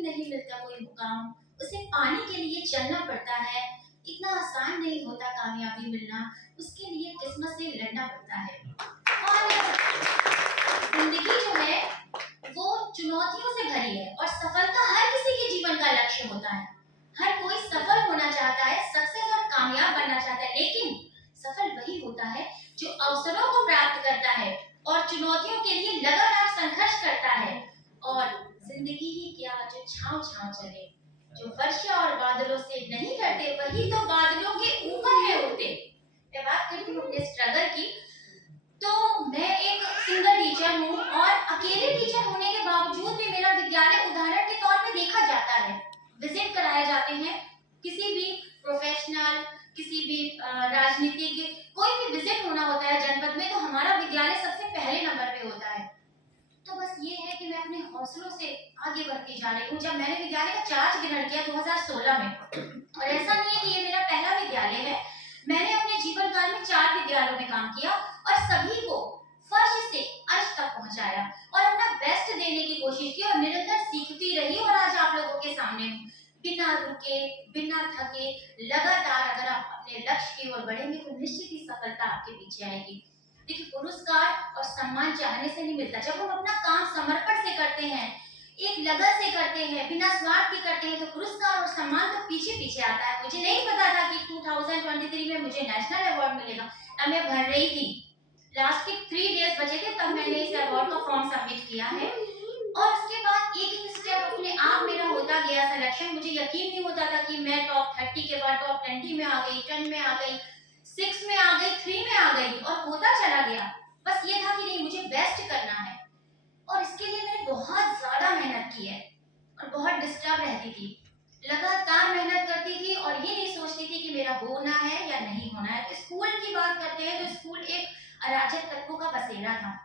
ही नहीं मिलता कोई मुकाम, उसे पाने के लिए चलना पड़ता है। इतना आसान नहीं होता कामयाबी मिलना, उसके लिए किस्मत से लड़ना पड़ता है। और जिंदगी जो है वो चुनौतियों से भरी है और सफलता हर किसी के जीवन का लक्ष्य होता है। हर कोई सफल होना चाहता है, सक्सेस और कामयाब बनना चाहता है, लेकिन सफल वही होता है जो अवसरों को प्राप्त करता है और चुनौतियों के लिए लगातार संघर्ष करता है। और जिंदगी ही क्या जो छांव छांव चले, जो वर्षा और बादलों से नहीं करते वही तो बादलों के ऊपर है उड़ते। मैं बात करती हूँ अपने स्ट्रगल की, तो मैं एक सिंगल टीचर हूँ और अकेले टीचर होने के बावजूद भी मेरा विद्यालय उदाहरण के तौर पे देखा जाता है। विजिट कराए जाते हैं, किसी भी प्रोफेशनल, किसी भी राजनीतिक, कोई भी विजिट होना होता है जनपद में, तो हमारा विद्यालय सबसे पहले नंबर पे होता है। तो बस ये है कि मैं अपने हौसलों से आगे बढ़ती जा रही हूँ। जब मैंने विद्यालय का चार्ज ग्रहण किया 2016 में, और ऐसा नहीं है कि ये मेरा पहला विद्यालय है, मैंने अपने जीवन काल में 4 विद्यालयों में काम किया और सभी को फर्श से अर्श तक पहुंचाया और अपना बेस्ट देने की कोशिश की और निरंतर सीखती रही। और आज आप लोगों के सामने हूँ, बिना रुके, बिना थके, लगातार अगर आप अपने लक्ष्य की ओर बढ़ेंगे तो निश्चित ही सफलता आपके पीछे आएगी। देखिए, पुरस्कार और सम्मान चाहने से नहीं मिलता। जब हम अपना काम समर्पण से करते हैं, एक लगन से करते हैं, बिना स्वार्थ के करते हैं, तो पुरस्कार और सम्मान तो पीछे पीछे आता है। मुझे नहीं पता था कि 2023 में मुझे नेशनल अवार्ड मिलेगा। तब मैं भर रही थी, लास्ट के 3 डेज बचे थे, तब मैंने इस अवार्ड का फॉर्म सबमिट किया है। और उसके बाद एक एक स्टेप अपने आप मेरा होता गया सिलेक्शन। मुझे यकीन नहीं होता था कि मैं टॉप 30 के बाद टॉप 20 में आ गई, 10 में आ गई, 6 में आ गई, 3 में आ गई, और होता चला गया। बस ये था कि नहीं, मुझे बेस्ट करना है। और इसके लिए मैंने बहुत ज्यादा मेहनत की है और बहुत डिस्टर्ब रहती थी, लगातार मेहनत करती थी और ये नहीं सोचती थी कि मेरा होना है या नहीं होना है। तो स्कूल की बात करते हैं तो स्कूल एक अराजक तत्वों का बसेरा था,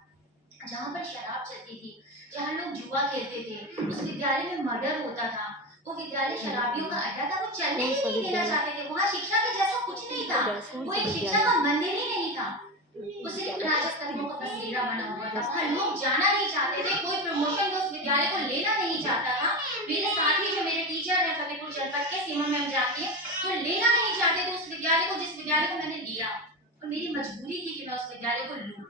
जहाँ पर शराब चलती थी, जहाँ लोग जुआ खेलते थे, उस विद्यालय में मर्डर होता था। वो विद्यालय शराबियों का अड्डा था, वो चलने ही नहीं देना चाहते थे। वहाँ शिक्षा के जैसा कुछ नहीं था, वो एक शिक्षा का मंदिर ही नहीं था, वो सिर्फ अराजक तत्वों का बसेरा बना हुआ था। वहाँ लोग जाना नहीं चाहते थे, कोई प्रमोशन उस विद्यालय को लेना नहीं चाहता था। मेरे साथी जो मेरे टीचर हैं फतेहपुर जनपद के, सीमा मैम जानती है, तो लेना नहीं चाहते थे उस विद्यालय को, जिस विद्यालय को मैंने लिया। और मेरी मजबूरी थी कि मैं उस विद्यालय को लूं,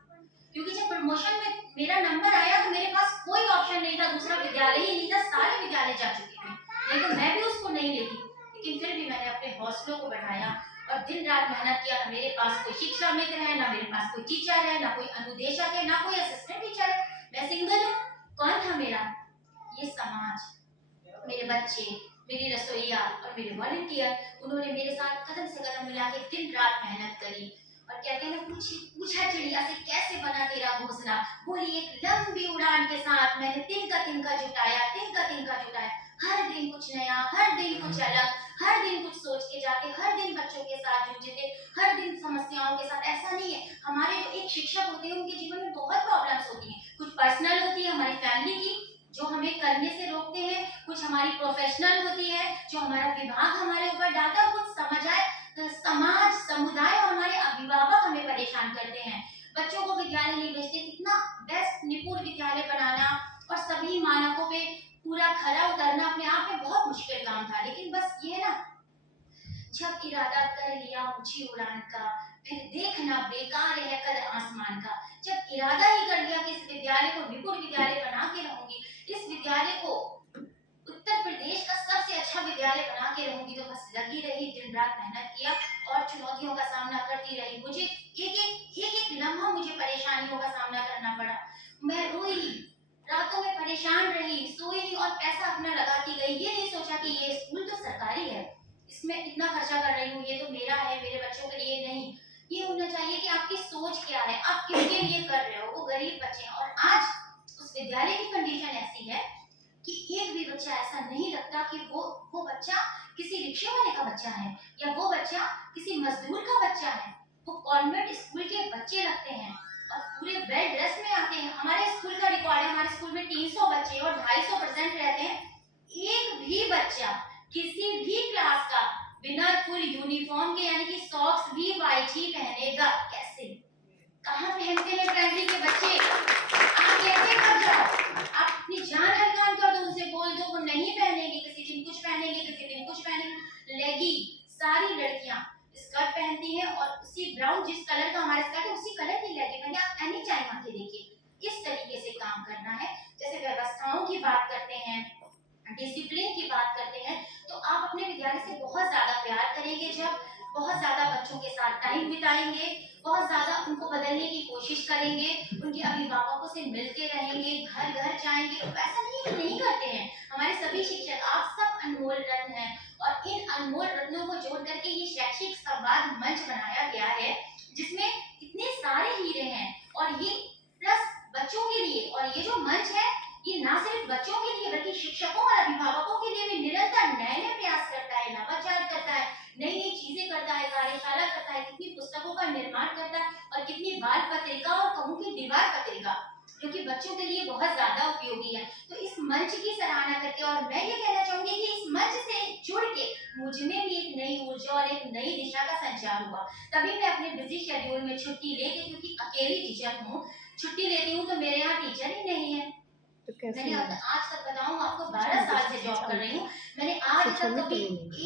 क्योंकि जब प्रमोशन में मेरा नंबर आया तो मेरे पास कोई ऑप्शन नहीं था, दूसरा विद्यालय ही नहीं था, सारे विद्यालय जा चुके थे, नहीं तो मैं भी उसको नहीं लेती। लेकिन फिर भी मैंने अपने हौसलों को बढ़ाया और दिन रात मेहनत किया। ना मेरे पास कोई शिक्षा मित्र है, ना मेरे पास कोई टीचर है, ना कोई अनुदेशक है, ना कोई असिस्टेंट टीचर है, मैं सिंगल हूँ। कौन था मेरा? ये समाज, मेरे बच्चे, मेरी रसोईया और मेरे वॉलंटियर। उन्होंने मेरे साथ कदम से कदम मिला के दिन रात मेहनत करी। और कहते हैं ना, पूछा चिड़िया से कैसे बना तेरा घोंसला, बोली एक लंबी उड़ान के साथ मैंने तिनका जुटाया, तिनका जुटाया। हर दिन कुछ नया, हर दिन कुछ अलग, हर दिन कुछ सोच के जाके, हर दिन बच्चों के साथ जूझे थे, हर दिन समस्याओं के साथ। ऐसा नहीं है, हमारे जो एक शिक्षक होते हैं उनके जीवन में बहुत प्रॉब्लम्स होती हैं, कुछ पर्सनल होती है हमारी फैमिली की जो हमें करने से रोकते हैं, कुछ हमारी प्रोफेशनल होती है जो हमारा विभाग हमारे ऊपर डालता है, कुछ समाज, समुदाय और हमारे अभिभावक हमें परेशान करते हैं। बच्चों को विद्यालय नहीं भेजते। कितना बेस्ट निपुण विद्यालय बनाना और सभी मानकों पे पूरा खरा उतरना अपने आप में बहुत मुश्किल काम था। लेकिन बस ये ना, जब इरादा कर लिया ऊंची उड़ान का, फिर देखना बेकार है कद आसमान का। जब इरादा ही कर लिया कि इस विद्यालय को निपुण विद्यालय बना के रहूंगी, इस विद्यालय को उत्तर प्रदेश का सबसे अच्छा विद्यालय बना के रहूंगी, तो बस लगी रही, दिन रात मेहनत किया और चुनौतियों का सामना करती रही। मुझे एक लम्हा मुझे परेशानियों का सामना करना पड़ा। मैं रोई, रातों में परेशान रही, सोई नहीं और पैसा अपना लगाती गई। ये नहीं सोचा कि ये स्कूल तो सरकारी है, इसमें इतना खर्चा कर रही हूँ, ये तो मेरा है, मेरे बच्चों के लिए नहीं। ये होना चाहिए कि आपकी सोच क्या है, आप किसके लिए कर रहे हो। वो गरीब बच्चे हैं और आज उस विद्यालय की कंडीशन ऐसी है कि एक भी बच्चा ऐसा नहीं लगता कि वो बच्चा किसी रिक्शे वाले का बच्चा है या वो बच्चा किसी मजदूर का बच्चा है। वो कॉन्वेंट स्कूल के बच्चे लगते हैं और पूरे वेल ड्रेस में आते हैं। हमारे स्कूल का रिकॉर्ड है, हमारे स्कूल में 300 बच्चे और 250% रहते हैं। एक भी बच्चा किसी भी क्लास का बिना फुल यूनिफॉर्म के, यानी कि सॉक्स भी वाइट ही पहनेगा। कैसे, कहाँ पहनते हैं प्राइमरी के बच्चे? आप कैसे कर जाओ, आप अपनी जान हल्का कर दो, उनसे बोल दो वो नहीं पहने बात करते हैं, डिसिप्लिन की बात करते हैं, तो आप अपने विद्यालय से बहुत ज्यादा प्यार करेंगे, जब बहुत ज्यादा बच्चों के साथ टाइम बिताएंगे, बहुत ज्यादा उनको बदलने की कोशिश करेंगे, उनके अभिभावकों से मिलके रहेंगे, घर घर जाएंगे। तो ऐसा नहीं है कि नहीं करते हैं, हमारे सभी शिक्षक, आप सब अनमोल रत्न हैं, और इन अनमोल रत्नों को जोड़ करके ये शैक्षिक संवाद मंच बनाया गया है, जिसमें इतने सारे हीरे हैं, और ये प्लस बच्चों के लिए, और ये जो मंच है ये ना सिर्फ बच्चों के लिए बल्कि शिक्षकों और अभिभावकों के लिए भी निरंतर नए नए प्रयास करता है, नवाचार करता है, नई नई चीजें करता है, कार्यशाला करता है, कितनी पुस्तकों का निर्माण करता है, और कितनी बाल पत्रिका और कहूँ की दीवार पत्रिका, जो कि बच्चों के लिए बहुत ज्यादा उपयोगी है। तो इस मंच की सराहना करके, और मैं ये कहना चाहूंगी कि इस मंच से जुड़ के मुझ में भी एक नई ऊर्जा और एक नई दिशा का संचार हुआ। तभी मैं अपने बिजी शेड्यूल में छुट्टी लेके, क्योंकि अकेली टीचर हूँ, छुट्टी लेती हूँ, तो मेरे यहाँ टीचर ही नहीं है। तो कैसे मैंने आज तक बताऊं आपको 12 साल से जॉब कर रही हूँ, मैंने आज तक कभी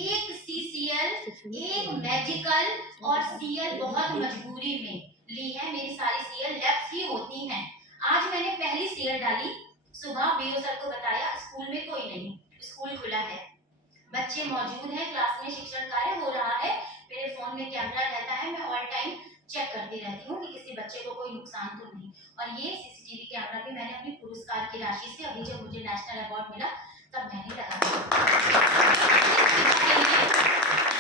एक सीसीएल, एक मेडिकल और सीएल बहुत मजबूरी में ली है। मेरी सारी सीएल लैब्स ही होती हैं। आज मैंने पहली सीएल डाली, सुबह बीओ सर को बताया, स्कूल में कोई नहीं, स्कूल खुला है, बच्चे मौजूद हैं, क्लास में शिक्षण कार्य हो रहा है, मेरे फोन में कैमरा रहता है, मैं ऑल टाइम चेक करती रहती हूँ कि किसी बच्चे को कोई नुकसान तो नहीं। और ये सीसीटीवी कैमरा भी मैंने अपनी पुरस्कार की राशि से, अभी जब मुझे नेशनल अवार्ड मिला तब मैंने लगाया,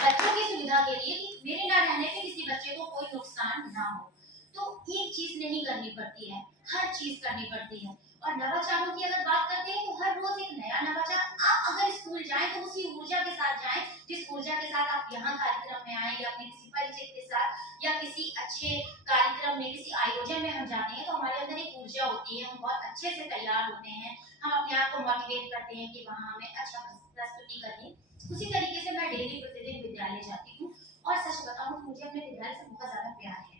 बच्चों की सुविधा के लिए, कि मेरे ना रहने पे किसी बच्चे को कोई नुकसान ना हो। तो एक चीज नहीं करनी पड़ती है, हर चीज करनी पड़ती है। और नवाचारों की अगर बात करते हैं तो हर रोज एक नया नवाचार। आप अगर स्कूल जाएं तो उसी ऊर्जा के साथ जाएं जिस ऊर्जा के साथ आप यहाँ कार्यक्रम में आए, या अपने किसी परिचित के साथ, या किसी अच्छे कार्यक्रम में, किसी आयोजन में हम जाते हैं, तो हमारे अंदर एक ऊर्जा होती है, हम बहुत अच्छे से तैयार होते हैं, हम अपने आप को मोटिवेट करते हैं कि वहाँ हमें अच्छा प्रस्तुति करनी। उसी तरीके से मैं डेली प्रतिदिन विद्यालय जाती हूँ, और सच बताऊँ तो मुझे अपने विद्यालय से बहुत ज्यादा प्यार है,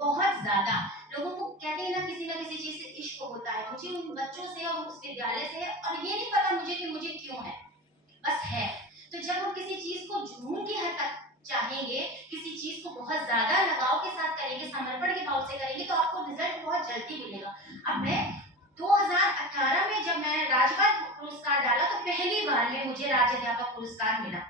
बहुत ज्यादा। लोगों को कहते हैं ना किसी चीज से इश्क होता है, मुझे उन बच्चों से और उस विद्यालय से है, और ये नहीं पता मुझे कि मुझे क्यों है, बस है। तो जब हम किसी चीज को जुनून की हद तक चाहेंगे, किसी चीज को बहुत ज्यादा लगाव के साथ करेंगे, समर्पण के भाव से करेंगे, तो आपको रिजल्ट बहुत जल्दी मिलेगा। अब मैं 2018 में जब मैंने राज्यपाल पुरस्कार डाला, तो पहली बार में मुझे राज्य अध्यापक पुरस्कार मिला।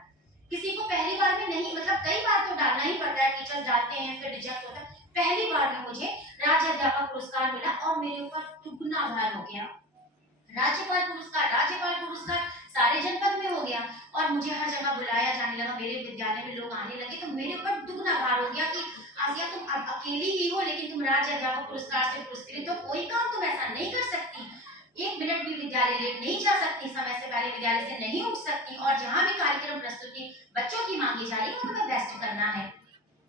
किसी को पहली बार में नहीं, मतलब कई बार तो डालना ही पड़ता है, टीचर्स डालते हैं फिर रिजेक्ट होता है, पहली बार में मुझे राज्य अध्यापक पुरस्कार मिला, और मेरे ऊपर दुगना भार हो गया। राज्यपाल पुरस्कार सारे जनपद में हो गया, और मुझे हर जगह बुलाया जाने लगा, मेरे विद्यालय में लोग आने लगे, तो मेरे ऊपर दुगना भार हो गया कि आसिया तुम अब अकेली ही हो, लेकिन तुम राज्य अध्यापक पुरस्कार से पुरस्कृत हो, कोई काम तुम ऐसा नहीं कर सकती, एक मिनट भी विद्यालय लेट नहीं जा सकती, समय से पहले विद्यालय से नहीं उठ सकती, और जहाँ भी कार्यक्रम प्रस्तुति बच्चों की मांगी जा रही है तुम्हें बेस्ट करना है,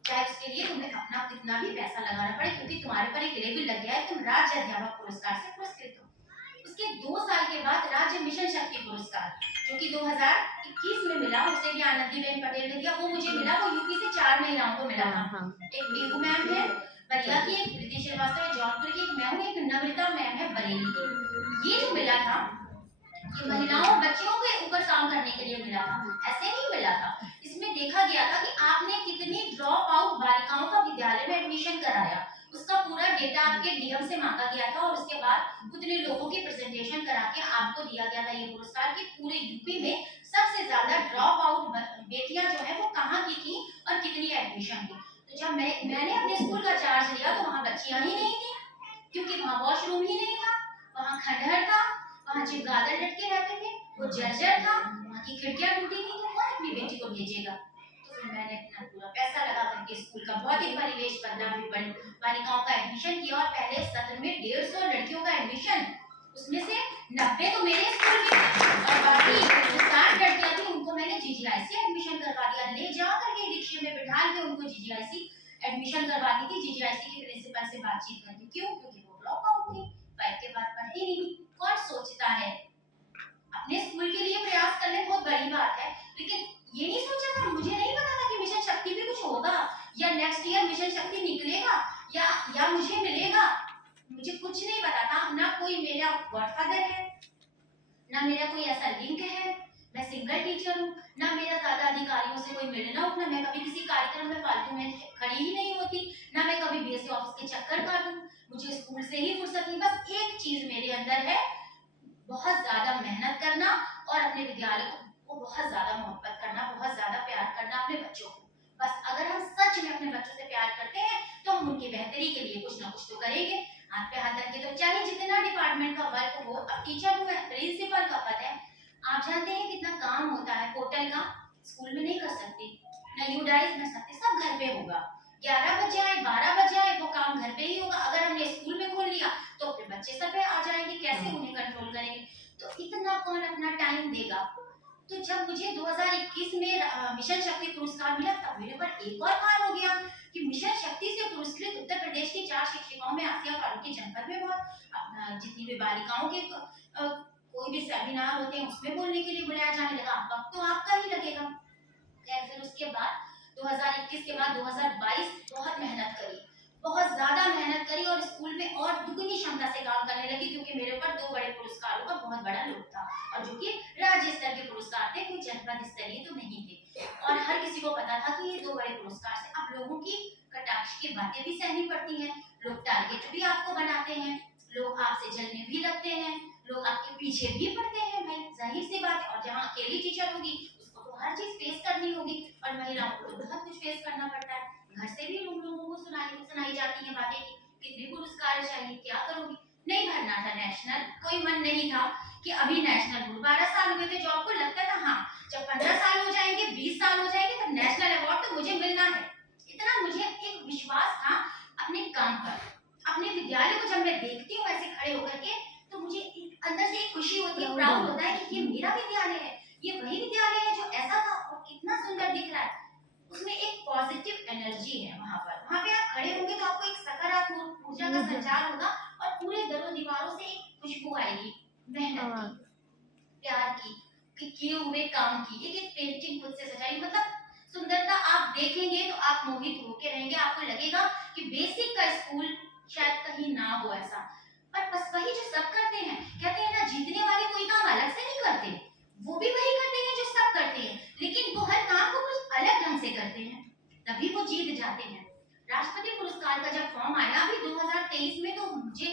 चाहे उसके लिए तुम्हें अपना कितना भी पैसा लगाना पड़े, क्योंकि तुम्हारे पर एक लेबल लग गया है, तुम राज्य अध्यापक पुरस्कार से पुरस्कृत हो। उसके 2 साल के बाद राज्य मिशन शक्ति पुरस्कार, जो कि 2021 में मिला, उसे भी आनंदीबेन पटेल ने दिया, वो मुझे मिला, वो यूपी से 4 महिलाओं को मिला था। एक बीहू मैम है बलिया की, एक प्रीति श्रीवास्तव जौनपुर की, एक मैं हूँ, एक नम्रता मैम है बरेली की। ये जो मिला था ये महिलाओं बच्चियों के ऊपर काम करने के लिए मिला था, ऐसे नहीं मिला था। इसमें देखा गया था कि आपने कितनी ड्रॉप आउट बालिकाओं का विद्यालय में एडमिशन कराया, उसका पूरा डेटा आपके डीएम से मांगा गया था, और उसके बाद उतने लोगों की प्रेजेंटेशन करा के आपको दिया गया था ये पुरस्कार कि पूरे यूपी में सबसे ज्यादा ड्रॉप आउट बेटियां जो है वो कहाँ की थी और कितनी एडमिशन की। तो जब मैंने अपने स्कूल का चार्ज लिया तो वहाँ बच्चियां ही नहीं थी, क्योंकि वहाँ वॉशरूम ही नहीं था, वहाँ खंडहर था, वहाँ चमगादड़ लटके रहते थे, वो जर्जर था, वहाँ की खिड़कियां टूटी थी, तो कौन अपनी बेटी को भेजेगा। तो फिर मैंने अपना पूरा पैसा लगा करके स्कूल का भौतिक परिवेश बदला, फिर बालिकाओं का एडमिशन किया, और पहले सत्र में 150 लड़कियों का एडमिशन, उसमें से 90 तो मेरे स्कूल की, और बाकी 60 लड़कियां थी उनको मैंने जीजीआईसी एडमिशन करवा दिया, ले जा करके रिक्शे में बिठा के उनको जीजीआईसी एडमिशन करवाती थी, जीजीआईसी के प्रिंसिपल से बातचीत करके। क्यों? क्योंकि वो ड्रॉप आउट थी, 5 के बाद पढ़ती नहीं। कौन सोचता है अपने स्कूल के लिए प्रयास करने, बहुत बड़ी बात है, लेकिन ये नहीं सोचा था, मुझे नहीं पता था कि मिशन शक्ति भी कुछ होगा, या नेक्स्ट ईयर मिशन शक्ति निकलेगा, या मुझे मिलेगा, मुझे कुछ नहीं पता था। ना कोई मेरा गॉडफादर है, ना मेरा कोई ऐसा लिंक है, मैं सिंगल टीचर हूँ, ना मेरा ज्यादा अधिकारियों से कोई मिलना उठना, मैं कभी किसी कार्यक्रम में फालतू में खड़ी ही नहीं होती, ना मैं कभी बीएससी ऑफिस के चक्कर काटूं, मुझे स्कूल से ही फुर्सत नहीं। बस एक चीज मेरे अंदर है, बहुत ज्यादा मेहनत करना और अपने विद्यालय को बहुत ज्यादा मोहब्बत करना, बहुत ज्यादा प्यार करना अपने बच्चों को। बस अगर हम सच में अपने बच्चों से प्यार करते हैं तो हम उनकी बेहतरी के लिए कुछ ना कुछ तो करेंगे। हाथ पे हाथ रख के, तो चाहे जितना डिपार्टमेंट का वर्क हो, अब टीचर हूँ मैं, प्रिंसिपल का पद है, आप जानते हैं कितना काम होता है पोर्टल का, स्कूल में नहीं कर सकते, ना यूडाइज कर सकते, सब घर पे होगा। 11 बजे आए 12 बजे आए वो काम घर पे ही होगा। अगर हमने स्कूल में खोल लिया तो फिर बच्चे सब पे आ जाएंगे, कैसे उन्हें कंट्रोल करेंगे? तो इतना कौन अपना टाइम देगा? तो जब मुझे 2021 में मिशन शक्ति पुरस्कार मिला तब मेरे पर एक और भार हो गया कि मिशन शक्ति से पुरस्कृत उत्तर प्रदेश की 4 शिक्षिकाओं में आसिया फारूकी जनपद में बहुत जितनी भी बालिकाओं के कोई भी सेमिनार होते हैं उसमें बोलने के लिए बुलाया जाने लगा। वक्त तो आपका ही लगेगा। खैर फिर उसके बाद 2021 के बाद 2022 बहुत मेहनत करी, बहुत ज्यादा मेहनत करी और स्कूल में और दुगनी क्षमता से काम करने लगी, क्योंकि मेरे ऊपर 2 बड़े पुरस्कारों का बहुत बड़ा लोड था और जो कि राज्य स्तर के पुरस्कार थे, कोई जनपद स्तरीय तो नहीं थे। और हर किसी को पता था कि ये 2 बड़े पुरस्कार से अब लोगों की कटाक्ष की बातें भी सहनी पड़ती हैं, लोग टारगेट भी आपको बनाते हैं, लोग आपसे जलने भी लगते हैं, लोग आपके पीछे भी पड़ते हैं, भाई जाहिर सी बात है। और जहाँ अकेली टीचर होगी उसको तो हर चीज फेस करनी होगी और महिलाओं को तो बहुत कुछ फेस करना पड़ता है। घर से भी लोगों को सुनाई जाती है बातें कि कितने पुरस्कार चाहिए, क्या करोगी? नहीं भरना था नेशनल, कोई मन नहीं था कि अभी नेशनल भरूं। 12 साल हुए थे जॉब को, लगता था हाँ जब 15 साल हो जाएंगे 20 साल हो जाएंगे तब नेशनल अवार्ड तो मुझे मिलना है। इतना मुझे एक विश्वास था अपने काम पर। अपने विद्यालय को जब मैं देखती हूँ ऐसे खड़े होकर के तो मुझे अंदर से एक खुशी होती है, प्राउड होता है कि ये मेरा विद्यालय है, ये वही विद्यालय है जो ऐसा था और कितना सुंदर दिख रहा है। उसमें एक पॉजिटिव एनर्जी है वहां पर। वहां पे आप खड़े होंगे तो आपको एक सकारात्मक ऊर्जा का संचार होगा और पूरे दरों दीवारों से एक खुशबू आएगी मेहनत की, प्यार की, कि किए हुए काम की। एक पेंटिंग खुद से सजाई, मतलब सुंदरता आप देखेंगे तो आप मोहित होके रहेंगे। आपको लगेगा कि बेसिक का स्कूल शायद कहीं ना हो ऐसा। पर बस वही जो सब करते हैं, कहते हैं ना जीतने वाले कोई काम अलग से नहीं करते, वो भी वही करते हैं जो सब करते हैं, लेकिन वो हर काम को कुछ अलग ढंग से करते हैं, तभी वो जीत जाते हैं। राष्ट्रपति पुरस्कार का जब फॉर्म आया अभी 2023 में, तो मुझे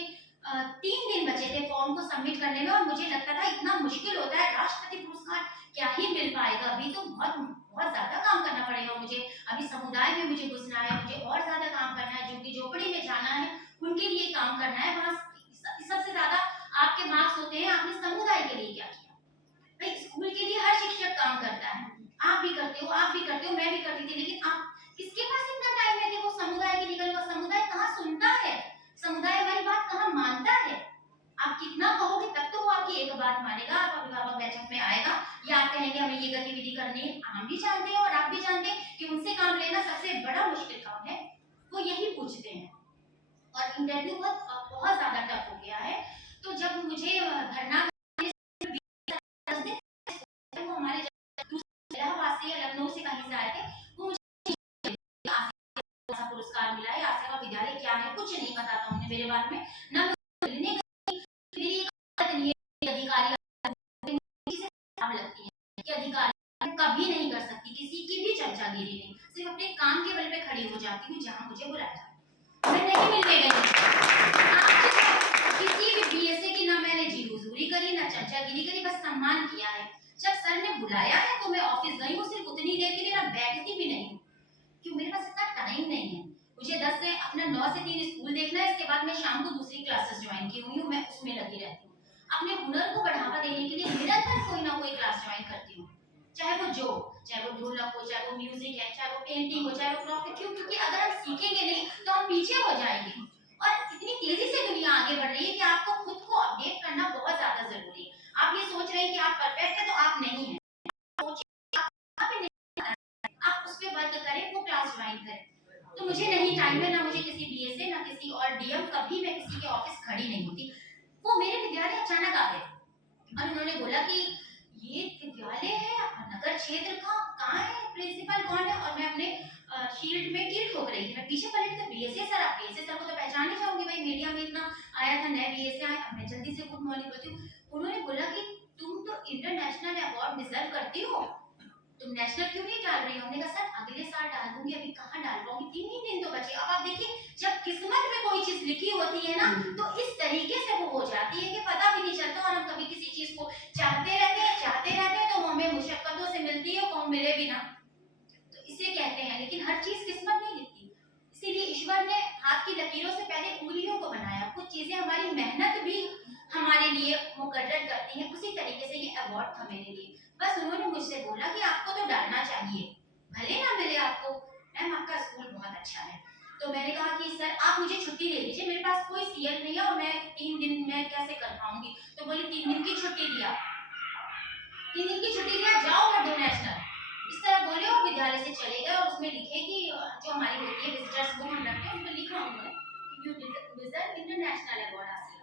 3 दिन बचे थे फॉर्म को सबमिट करने में और मुझे लगता था इतना मुश्किल होता है राष्ट्रपति पुरस्कार, क्या ही मिल पाएगा, अभी तो बहुत बहुत ज्यादा काम करना पड़ेगा मुझे, अभी समुदाय में मुझे घुसना है, मुझे और ज्यादा काम करना है, जो कि झोपड़ी में जाना है उनके लिए काम करना है। वहां सबसे ज्यादा आपके मार्क्स होते हैं आपने समुदाय के लिए क्या किया। भाई स्कूल के लिए हर शिक्षक काम करता है, आप भी करते हो, आप भी करते हो, मैं भी करती थी, लेकिन आप किसके पास इतना टाइम है कि वो समुदाय के लिए करे? वो समुदाय कहाँ सुनता है, समुदाय हमारी बात कहाँ मानता है? आप कितना कहोगे तब तो वो आपकी एक बात मानेगा, आप अभिभावक बैठक में आएगा या आप कहेंगे हमें ये गतिविधि करनी है। हम भी जानते हैं और आप भी जानते हैं कि उनसे काम लेना सबसे बड़ा मुश्किल काम है, वो यही पूछते हैं। और इंटरव्यू बहुत बहुत ज्यादा टफ हो गया है। तो जब मुझे भरना, वो हमारे इलाहाबाद से या लखनऊ से कहीं से आए थे, वो मुझे पुरस्कार मिला है। आसिया का विद्यालय क्या है कुछ नहीं पता था उन्हें मेरे बारे में, ना मेरी अधिकारी लगती है कि अधिकारी कभी नहीं कर सकती किसी की भी चर्चागिरी नहीं, सिर्फ अपने काम के बल पे खड़ी हो जाती हूँ जहाँ मुझे बुलाया जाता है। मैं नहीं मिलने गई किसी भी बीएसए की, ना मैंने जी हुजूरी करी ना चर्चागिरी करी, बस सम्मान किया है। जब सर ने बुलाया है तो मैं ऑफिस गई हूँ सिर्फ उतनी देर के लिए, ना बैठती भी नहीं हूँ क्योंकि मेरे पास इतना टाइम नहीं है। मुझे 10 से अपना 9 से 3 स्कूल देखना है, इसके बाद मैं शाम को दूसरी क्लासेस ज्वाइन की हुई हूँ, मैं उसमें लगी रहती हूँ। अपने हुनर को बढ़ावा देने के लिए निरंतर कोई ना कोई क्लास ज्वाइन करती हूँ, चाहे वो ढोलक हो, चाहे वो म्यूजिक है, चाहे वो पेंटिंग हो, चाहे वो क्राफ्ट। क्यों? क्योंकि अगर हम सीखेंगे नहीं तो हम पीछे हो जाएंगे और इतनी तेजी से दुनिया आगे बढ़ रही है कि आपको खुद को अपडेट करना बहुत ज्यादा जरूरी है। आप ये सोच रहे हैं कि आप परफेक्ट है तो आप नहीं है, आप उस पर वर्क करें, वो क्लास ज्वाइन करें। तो मुझे नहीं टाइम है, ना मुझे किसी बीएसए ना किसी और डीएम, कभी मैं किसी के ऑफिस खड़ी नहीं होती। वो मेरे विद्यालय अचानक आ गए और उन्होंने बोला कि ये विद्यालय है नगर क्षेत्र का, कहाँ है, प्रिंसिपल कौन है? और मैं अपने शील्ड में कील ठोक रही थी, मैं पीछे पलटी तो बीएसए सर, आप बीएसए सर को तो पहचान ही जाओगे, भाई मीडिया में इतना आया था, नए बीएसए आए। अब मैं जल्दी से गुड मॉर्निंग बोलती हूँ। उन्होंने बोला कि तुम तो इंटरनेशनल अवार्ड डिजर्व करती हो, तुम नेशनल क्यों नहीं डाल रही हो? हमने कहा सर अगले साल डाल दूंगी, अभी कहाँ डाल पाऊंगी, 3 ही दिन तो बचे। अब आप देखिए जब किस्मत में कोई चीज लिखी होती है ना तो इस तरीके से वो हो जाती है कि पता भी नहीं चलता, और हम कभी किसी चीज को चाहते रहते हैं तो वो हमें मुशक्कतों से मिलती है, कौन मिले भी ना, तो इसे कहते हैं। लेकिन हर चीज किस्मत नहीं लिखती, इसीलिए ईश्वर ने हाथ की लकीरों से पहले उंगलियों को बनाया। कुछ चीजें हमारी मेहनत भी हमारे लिए मुकर्रर करती हैं, उसी तरीके से ये अवार्ड था मेरे लिए। बस उन्होंने मुझसे बोला कि आपको तो डालना चाहिए, भले ना मिले आपको, मैम आपका स्कूल बहुत अच्छा है। तो मैंने कहा कि सर आप मुझे छुट्टी दे दीजिए, मेरे पास कोई सीएल नहीं है और मैं 3 दिन में कैसे कर पाऊंगी। तो बोली 3 दिन की छुट्टी दिया, 3 दिन की छुट्टी दिया, जाओ कर दो नेशनल। इस तरह बोले और विद्यालय से चले गए, और उसमें लिखे कि जो हमारी होती है विजिटर्स बुक हम रखते हैं, उसमें लिखा उन्होंने कि यू डिजर्व इंटरनेशनल अवार्ड हासिल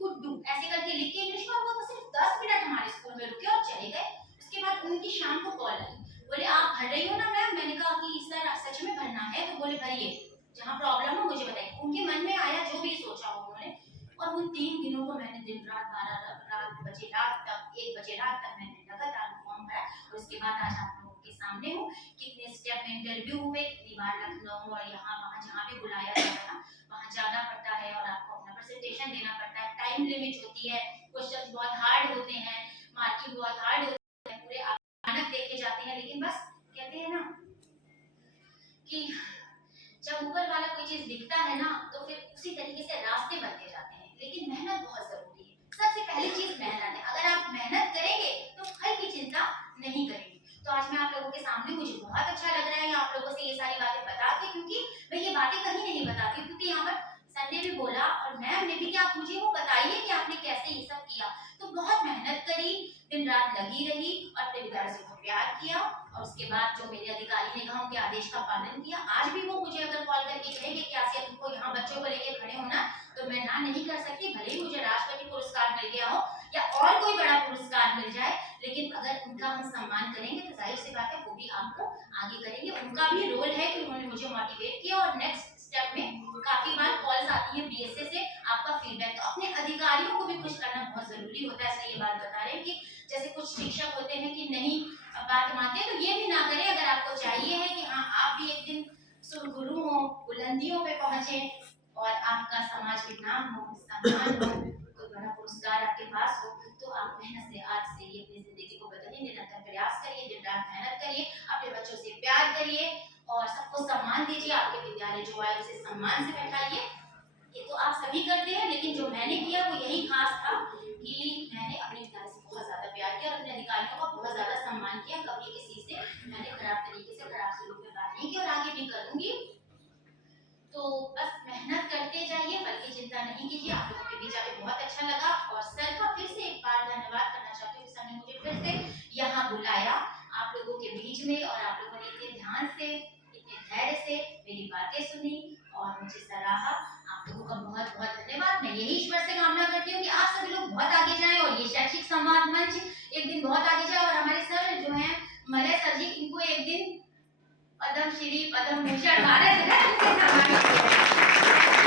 कुड डू, ऐसे करके लिख के इंग्लिश में। वो सिर्फ 10 मिनट हमारे स्कूल में रुके और चले गए। उसके बाद उनकी शाम को कॉल आई, बोले आप भर रही हो ना मैम? मैंने कहा कि सर सच में भरना है। तो बोले भरिए, जहाँ प्रॉब्लम हो मुझे बताइए। उनके मन में आया जो भी सोचा हो उन्होंने, और उन 3 दिनों को मैंने दिन रात 12 बजे रात तक 1 बजे रात तक मैंने लगातार फॉर्म भरा। और उसके बाद आज आप लोगों के सामने हूँ। कितने स्टेप में इंटरव्यू हुए, कितनी बार लखनऊ और यहाँ वहाँ जहाँ भी बुलाया जाता है वहाँ जाना पड़ता है, और आपको अपना प्रेजेंटेशन देना पड़ता है, टाइम लिमिट होती है, क्वेश्चंस बहुत हार्ड होते हैं, मार्किंग बहुत हार्ड होती है, पूरे मानक देखे जाते हैं। लेकिन बस कहते हैं ना कि जब ऊपर वाला कोई चीज दिखता है ना तो फिर उसी तरीके से रास्ते बनते जाते हैं। लेकिन मेहनत बहुत जरूरी है, सबसे पहली चीज मेहनत है। अगर आप मेहनत करेंगे तो फल की चिंता नहीं करेंगे। तो आज मैं आप लोगों के सामने, मुझे बहुत अच्छा लग रहा है आप लोगों से ये सारी बातें बता के, क्योंकि मैं ये बातें कहीं नहीं बताती, क्योंकि यहाँ पर सर ने भी बोला और मैम ने भी कि आप मुझे वो बताइए कि आपने कैसे ये सब किया। तो बहुत मेहनत करी, दिन रात लगी रही, और अपने विद्यार्थियों को प्यार किया, और उसके बाद जो मेरे अधिकारी ने कहा उनके आदेश का पालन किया। आज भी वो मुझे अगर कॉल करके कहेंगे कि आसिया तुमको यहाँ बच्चों को लेके खड़े होना, तो मैं ना नहीं कर सकती, भले ही मुझे राष्ट्रपति पुरस्कार मिल गया हो या और कोई बड़ा पुरस्कार मिल जाए, लेकिन अगर उनका हम सम्मान करेंगे तो जाहिर सी बात है वो भी आपको आगे करेंगे। उनका भी रोल है कि उन्होंने मुझे मोटिवेट किया, और नेक्स्ट स्टेप में काफी बार कॉल्स आती है बीएसए से आपका फीडबैक। तो अपने अधिकारियों को भी खुश करना बहुत जरूरी होता है। ये बात बता रहे हैं कि जैसे कुछ शिक्षक होते हैं कि नहीं बात मानते हैं, तो ये भी ना करें। अगर आपको चाहिए है कि हाँ आप भी एक दिन सुरगुरु हो, बुलंदियों पे पहुंचे, और आपका समाज में नाम हो, सम्मान हो, कोई बड़ा पुरस्कार आपके पास हो, तो आप मेहनत से आज से ही अपनी जिंदगी को बदलिए, निरंतर प्रयास करिए, दिन रात मेहनत करिए, अपने बच्चों से प्यार करिए, और सबको सम्मान दीजिए। आपके विद्यालय जो आए उसे सम्मान से बैठाइए। ये तो आप सभी करते हैं, लेकिन जो मैंने किया वो यही खास था कि मैंने अपने विद्यालय से बहुत ज्यादा प्यार किया और अपने अधिकारियों का बहुत ज्यादा सम्मान किया। कभी किसी से मैंने खराब तरीके से, खराब सलूक में बात नहीं की, और आगे भी करूंगी। तो बस मेहनत करते जाइए, फल की चिंता नहीं कीजिए। आप लोगों के बीच आके बहुत अच्छा लगा, और सर का फिर से एक बार धन्यवाद करना चाहती हूँ, सर ने मुझे फिर से यहाँ बुलाया आप लोगों के बीच में, और आप लोगों ने इतने ध्यान से, इतने धैर्य से मेरी बातें सुनी और मुझे सराहा। आप लोगों का बहुत बहुत धन्यवाद। मैं यही ईश्वर से कामना करती हूँ कि आप सभी लोग बहुत आगे जाएं, और ये शैक्षिक संवाद मंच एक दिन बहुत आगे जाए, और हमारे सर जो हैं मलय सर जी, इनको एक दिन पद्म श्री, पद्म भूषण, भारत रत्न से सम्मानित किया।